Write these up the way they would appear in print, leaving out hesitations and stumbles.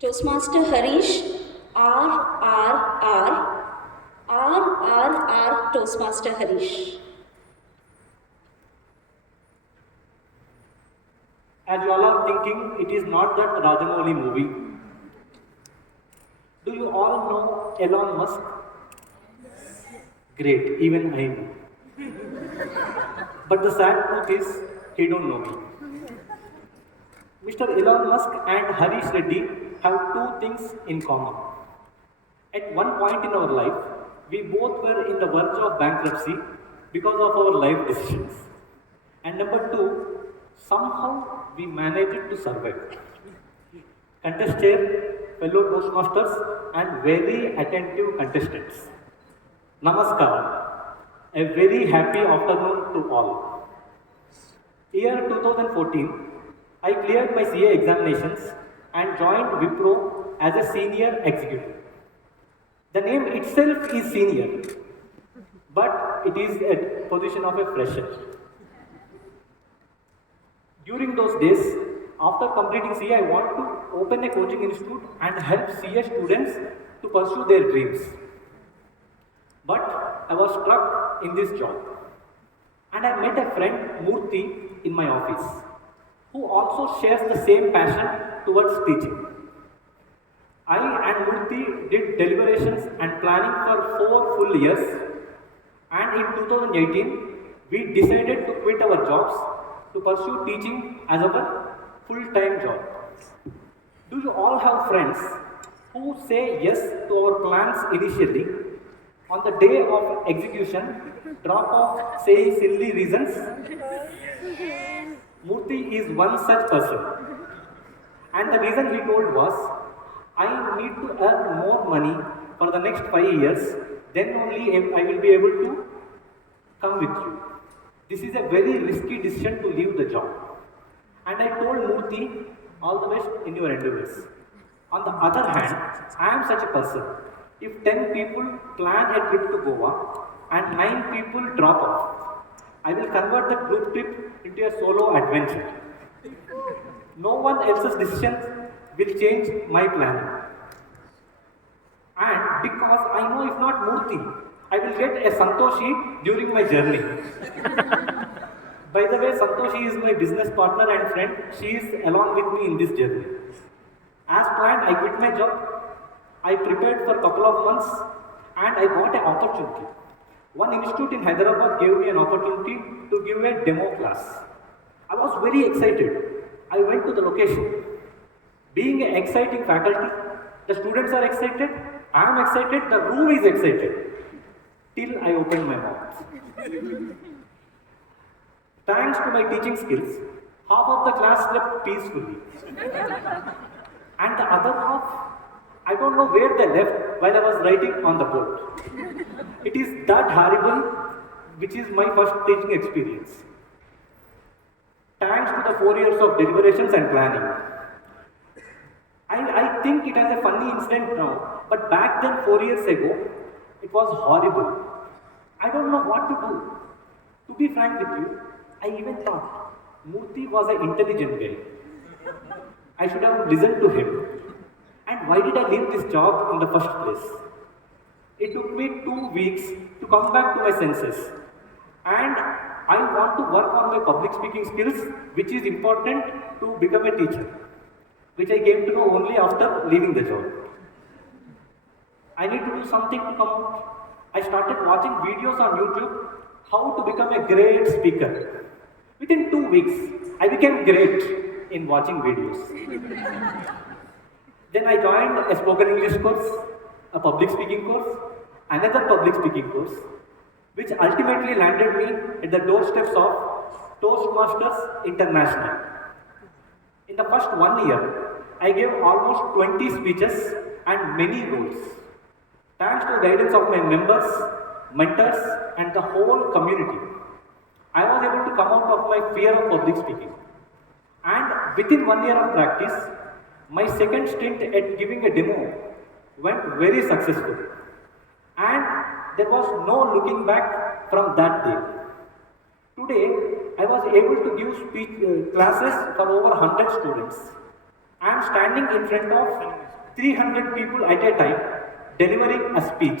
Toastmaster Harish, RRR, RRR Toastmaster Harish. As you all are thinking, it is not that Rajamouli movie. Do you all know Elon Musk? Great, even I know. But the sad truth is, he don't know me. Mr. Elon Musk and Harish Reddy have two things in common. At one point in our life, we both were in the verge of bankruptcy because of our life decisions. And number two, somehow we managed to survive. Contested, fellow Toastmasters, and very attentive contestants. Namaskar. A very happy afternoon to all. Year 2014, I cleared my CA examinations and joined Wipro as a senior executive. The name itself is senior, but it is a position of a fresher. During those days, after completing CA, I want to open a coaching institute and help CA students to pursue their dreams. But I was stuck in this job. And I met a friend, Murthy, in my office, who also shares the same passion towards teaching. I and Murthy did deliberations and planning for 4 full years, and in 2018, we decided to quit our jobs to pursue teaching as our full-time job. Do you all have friends who say yes to our plans initially, on the day of execution, drop off saying silly reasons? Murthy is one such person. And the reason he told was, I need to earn more money for the next 5 years, then only I will be able to come with you. This is a very risky decision to leave the job. And I told Murthy, all the best in your endeavors. On the other hand, I am such a person. If 10 people plan a trip to Goa and 9 people drop off, I will convert the group trip into a solo adventure. No one else's decision will change my planning. And because I know if not Murthy, I will get a Santoshi during my journey. By the way, Santoshi is my business partner and friend. She is along with me in this journey. As planned, I quit my job. I prepared for a couple of months and I got an opportunity. One institute in Hyderabad gave me an opportunity to give a demo class. I was very excited. I went to the location. Being an exciting faculty, the students are excited, I am excited, the room is excited. Till I opened my mouth. Thanks to my teaching skills, half of the class slept peacefully. And the other half, I don't know where they left while I was writing on the board. It is that horrible, which is my first teaching experience. Thanks to the 4 years of deliberations and planning. I think it has a funny incident now, but back then 4 years ago, it was horrible. I don't know what to do. To be frank with you, I even thought Murthy was an intelligent guy. I should have listened to him. And why did I leave this job in the first place? It took me 2 weeks to come back to my senses. And I want to work on my public speaking skills, which is important to become a teacher, which I came to know only after leaving the job. I need to do something to come out. I started watching videos on YouTube how to become a great speaker. Within 2 weeks, I became great in watching videos. Then I joined a spoken English course, a public speaking course, another public speaking course, which ultimately landed me at the doorsteps of Toastmasters International. In the first 1 year, I gave almost 20 speeches and many roles. Thanks to the guidance of my members, mentors, and the whole community, I was able to come out of my fear of public speaking. And within 1 year of practice, my second stint at giving a demo went very successful. And there was no looking back from that day. Today, I was able to give classes for over 100 students. I am standing in front of 300 people at a time delivering a speech.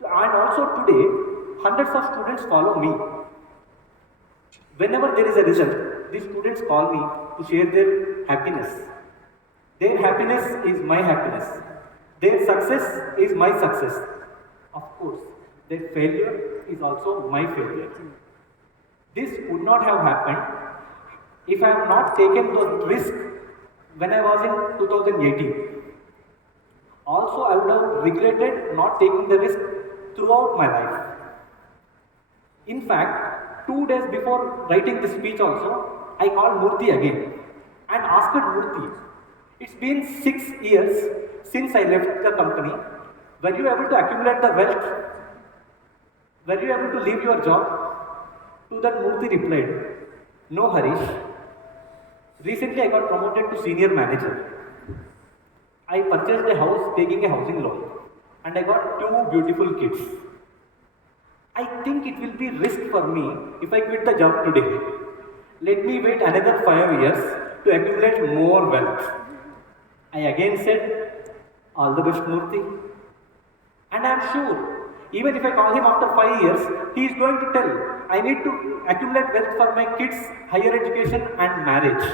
And also today, hundreds of students follow me. Whenever there is a result, these students call me to share their happiness. Their happiness is my happiness. Their success is my success. Of course, their failure is also my failure. This would not have happened if I have not taken the risk when I was in 2018. Also, I would have regretted not taking the risk throughout my life. In fact, 2 days before writing this speech also, I called Murthy again and asked Murthy, it's been 6 years since I left the company. Were you able to accumulate the wealth? Were you able to leave your job? To that Murthy replied, no Harish. Recently I got promoted to senior manager. I purchased a house taking a housing loan and I got 2 beautiful kids. I think it will be risk for me if I quit the job today. Let me wait another 5 years to accumulate more wealth. I again said, all the best Murthy. And I am sure, even if I call him after 5 years, he is going to tell, I need to accumulate wealth for my kids' higher education and marriage.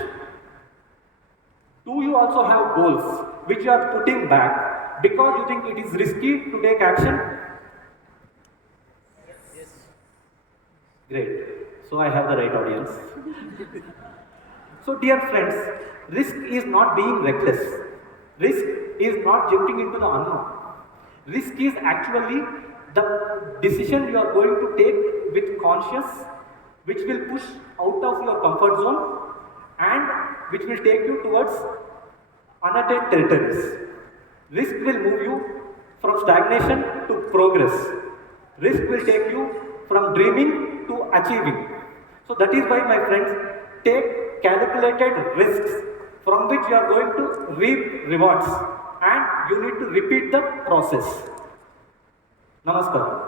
Do you also have goals which you are putting back because you think it is risky to take action? Yes. Great. So I have the right audience. So dear friends, risk is not being reckless. Risk is not jumping into the unknown. Risk is actually the decision you are going to take with conscience, which will push out of your comfort zone and which will take you towards unattained territories. Risk will move you from stagnation to progress. Risk will take you from dreaming to achieving. So that is why, my friends, take calculated risks from which you are going to reap rewards, and you need to repeat the process. Namaskar.